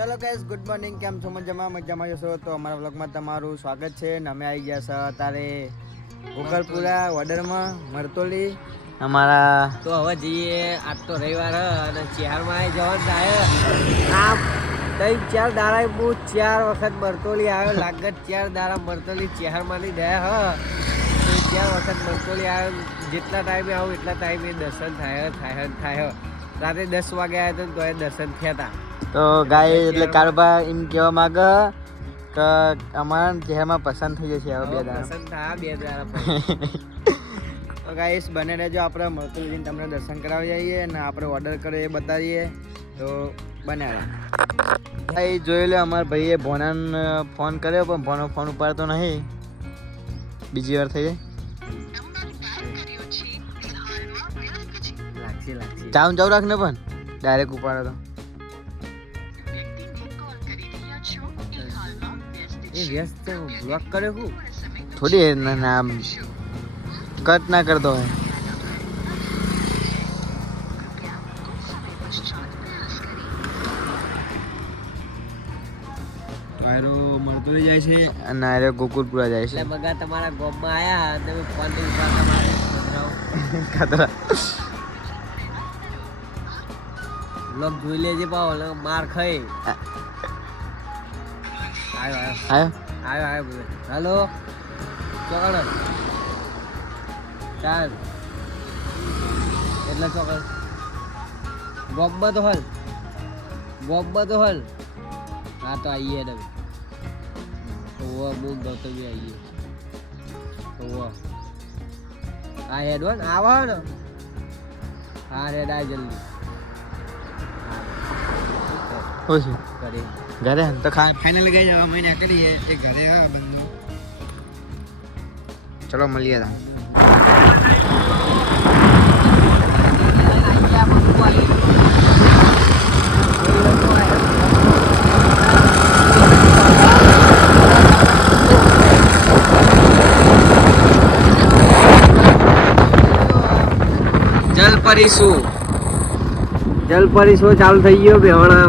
ચલો guys, good morning. કેમ છો? મજામાં જશો તો અમારા વ્લોગમાં તમારું સ્વાગત છે. ને અમે આવી ગયા છે અત્યારે ગોકળપુરા ઓર્ડરમાં મરતોલી અમારા. તો હવે જઈએ. આજ તો રવિવાર અને ચેરમાં આવી જવાનું થાય. આમ 3-4 દાડા હું 4 વખત મરતોલી આવ્યો. લાગત 4 દાડા મરતોલી ચેહરમાંથી ગયા તો 4 વખત મરતોલી આવ્યો. જેટલા ટાઈમે આવું એટલા ટાઈમે દર્શન થાય. રાતે 10 વાગે આવ્યા તો દર્શન થયા હતા. તો ગાય એટલે કારોબાર એમ કહેવા માંગે કે અમારા ચહેરામાં પસંદ થઈ જશે હવે 2 દાડા. પસંદ થાય 2 દાડા. તો ગાઈસ બને રહેજો. આપણે મરતોલી જઈને તમને દર્શન કરાવી આવીએ અને આપણે ઓર્ડર કરીએ એ બતાવીએ. તો બને રહો. ભાઈ જોઈ લે, અમારા ભાઈએ ભોનાને ફોન કર્યો પણ ભોનો ફોન ઉપાડતો નહીં. બીજી વાર થઈ જાય. ચાઉ રાખ ને પણ ડાયરેક્ટ ઉપાડો તો એ વ્યસ્ત બ્લોક કરે હું થોડી નામ કટ ના કરતો હોય. આયરો મરતોલી જાય છે અને આયરો ગોકુળપુરા જાય છે. એટલે મગા તમારા ગોમમાં આયા તમે ફોન ની ઉપાડતા મારે ખતરા બ્લોગ જોઈ લેજે પાવ માર ખાઈ. આયો બોલે હાલો ચોકડ ચાલ એટલે ચોકડ ગોમમાં તો હલ હા તો આવીએ તમે ઓવા બહુ ગૌતમી આવીએ ઓવા આ હેડ વન આવો ને હા હેડ આ જલ્દી ઓછું કરી ઘરે તો ફાઇનલ ગઈ જવા મહિને કરીએ એ ઘરે હા બંધુ. ચલો મળીએ તા. જલપરી શો ચાલુ થઈ ગયો બેહણા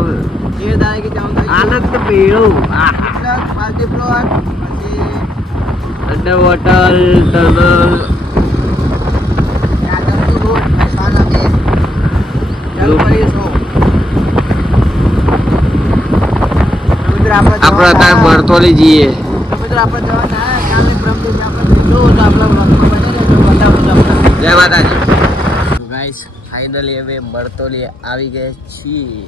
આનંદ પેળો અંડર વોટર ટનલ આપણે અત્યારે મરતોલી જઈએ. જય માતાજી. ગાઈસ ફાઇનલી હવે મરતોલી આવી ગયા છીએ.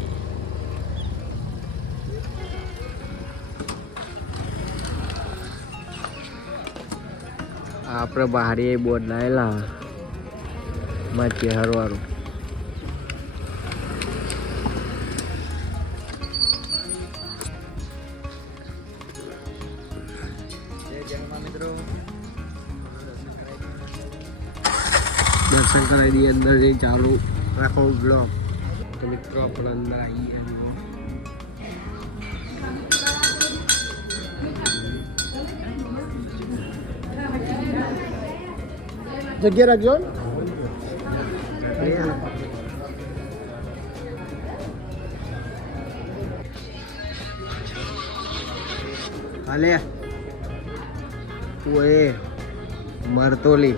આપણે બહારી બોર્ડ લાયેલા માચે હરવારું. દર્શન કરાવી દઈએ. અંદર જઈ ચાલુ રાખો બ્લોગ. તો મિત્રો આપણે અંદર આવીએ. જગ્યા રાખજો. હાલે ઓએ મરતોલી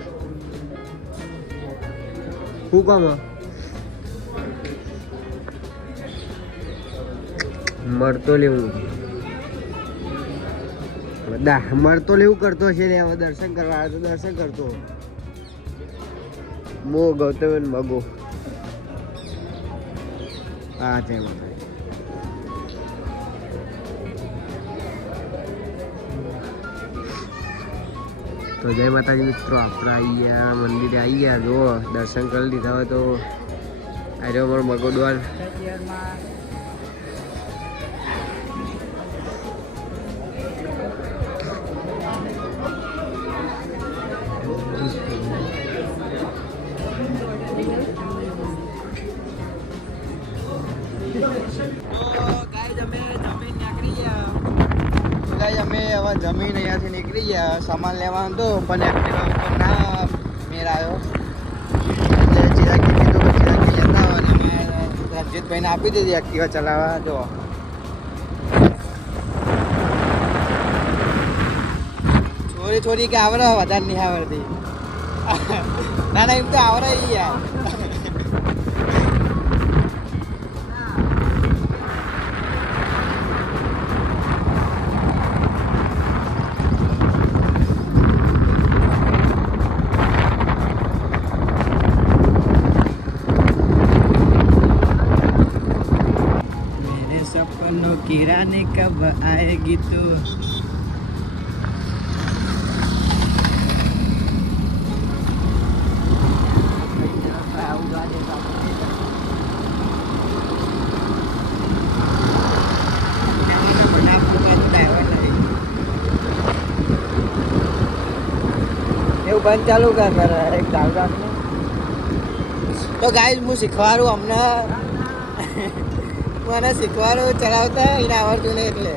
શું કામ મરતોલી હું મરતોલી એવું કરતો છે ને હવે દર્શન કરવા આવ્યો તો દર્શન કરતો મો ગૌતમ મગો. હા જય માતાજી. તો જય માતાજી મિત્રો, આપણે આવી ગયા મંદિરે આવી ગયા. જો દર્શન કરી લીધા હોય તો આજે અમારો મગોડવાલ અમે હવે જમીન અહીંયાથી નીકળી ગયા. સામાન લેવાનું તો પણ એક્ટિવા ઉપર ના મેળ આવ્યો એટલે ચિરાગી કીધું કે ચિરાગી લેતા હોય અને મેં રણજીતભાઈને આપી દીધી એક્ટિવા ચલાવવા. જો છોરી છોરી કે આવડે વધારે નહીં આવડતી ના ના એમ તો આવડે યાર मेरे सपनों की रानी कब आएगी तू એવું બંધ ચાલુ કર એક ધાવડા તો ગાઈસ હું શીખવાડું અમને મને શીખવાડું ચલાવતા એને આવડતું નહીં એટલે